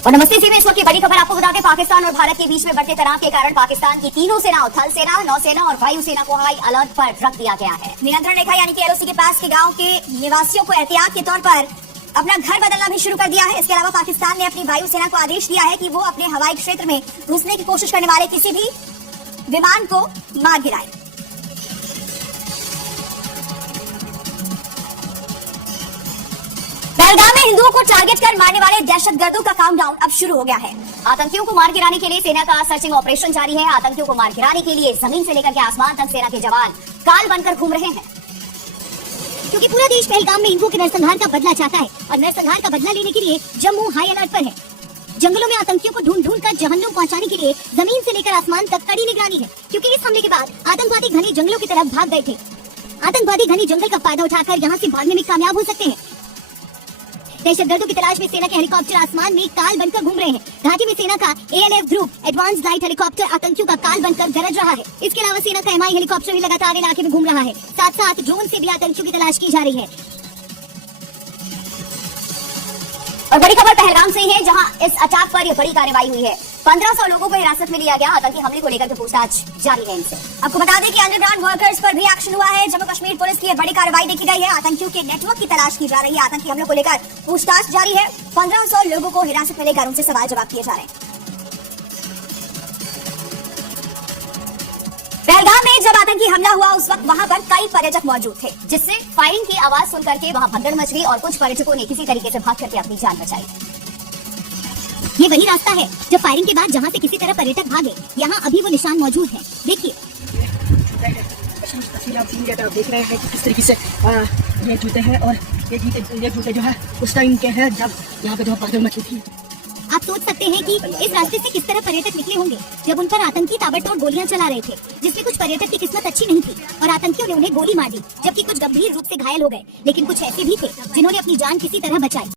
और नमस्ते जी में इस वक्त की बड़ी खबर आपको बता दें, पाकिस्तान और भारत के बीच में बढ़ते तनाव के कारण पाकिस्तान की तीनों सेनाओं थल सेना, नौसेना और वायुसेना को हाई अलर्ट पर रख दिया गया है। नियंत्रण रेखा यानी कि एलओसी के पास के गांव के निवासियों को एहतियात के तौर पर अपना घर बदलना भी शुरू कर दिया है। इसके अलावा पाकिस्तान ने अपनी वायुसेना को आदेश दिया है कि वो अपने हवाई क्षेत्र में घुसने की कोशिश करने वाले किसी भी विमान को मार गिराए। पहलगाम में हिंदुओं को टारगेट कर मारने वाले दहशतगर्दों का काउंटडाउन अब शुरू हो गया है। आतंकियों को मार गिराने के लिए सेना का सर्चिंग ऑपरेशन जारी है। आतंकियों को मार गिराने के लिए जमीन से लेकर के आसमान तक सेना के जवान काल बनकर घूम रहे हैं, क्योंकि पूरा देश पहलगाम में हिंदुओं के नरसंहार का बदला चाहता है और नरसंहार का बदला लेने के लिए जम्मू हाई अलर्ट पर है। जंगलों में आतंकियों को ढूंढ ढूंढ कर जहन्नुम पहुंचाने के लिए जमीन से लेकर आसमान तक कड़ी निगरानी है, क्योंकि इस हमले के बाद आतंकवादी घने जंगलों की तरफ भाग गए थे। आतंकवादी घने जंगल का फायदा उठाकर यहाँ से भागने में कामयाब हो सकते हैं। दहशतगर्दों की तलाश में सेना के हेलीकॉप्टर आसमान में काल बनकर घूम रहे हैं। घाटी में सेना का ALF group advance light helicopter आतंकियों का काल बनकर गरज रहा है। इसके अलावा सेना का MI हेलीकॉप्टर भी लगातार इलाके में घूम रहा है। साथ साथ ड्रोन से भी आतंकियों की तलाश की जा रही है। और बड़ी खबर पहलगाम से ही है, जहां इस अटैक पर यह बड़ी कार्रवाई हुई है। 1500 लोगों को हिरासत में लिया गया। आतंकी हमले को लेकर के पूछताछ जारी है इनसे। आपको बता दें कि अंडरग्राउंड वर्कर्स पर भी एक्शन हुआ है। जम्मू कश्मीर पुलिस की बड़ी कार्रवाई देखी गई है। आतंकियों के नेटवर्क की तलाश की जा रही है। आतंकी हमलों को लेकर पूछताछ जारी है। 1500 लोगों को हिरासत में लेकर उनसे सवाल जवाब किए जा रहे हैं। पहलगाम में जब आतंकी हमला हुआ उस वक्त वहां पर कई पर्यटक मौजूद थे, जिससे फायरिंग की आवाज सुन करके वहां भगदड़ मच गई और कुछ पर्यटकों ने किसी तरीके से भाग करके अपनी जान बचाई। ये वही रास्ता है जब फायरिंग के बाद जहां से किसी तरह पर्यटक भागे, यहाँ अभी वो निशान मौजूद हैं। देखिए तस्वीर आप देख रहे हैं कि किस तरीके से ये जूते हैं और ये जूते जो है उस टाइम के हैं जब यहाँ पे जो भगदड़ मची थी। आप सोच सकते हैं कि इस रास्ते से किस तरह पर्यटक निकले होंगे जब उन पर आतंकी ताबड़तोड़ गोलियां चला रहे थे, जिसमें कुछ पर्यटक की किस्मत अच्छी नहीं थी और आतंकियों ने उन्हें गोली मार दी, जबकि कुछ गंभीर रूप से घायल हो गए। लेकिन कुछ ऐसे भी थे जिन्होंने अपनी जान किसी तरह बचाई।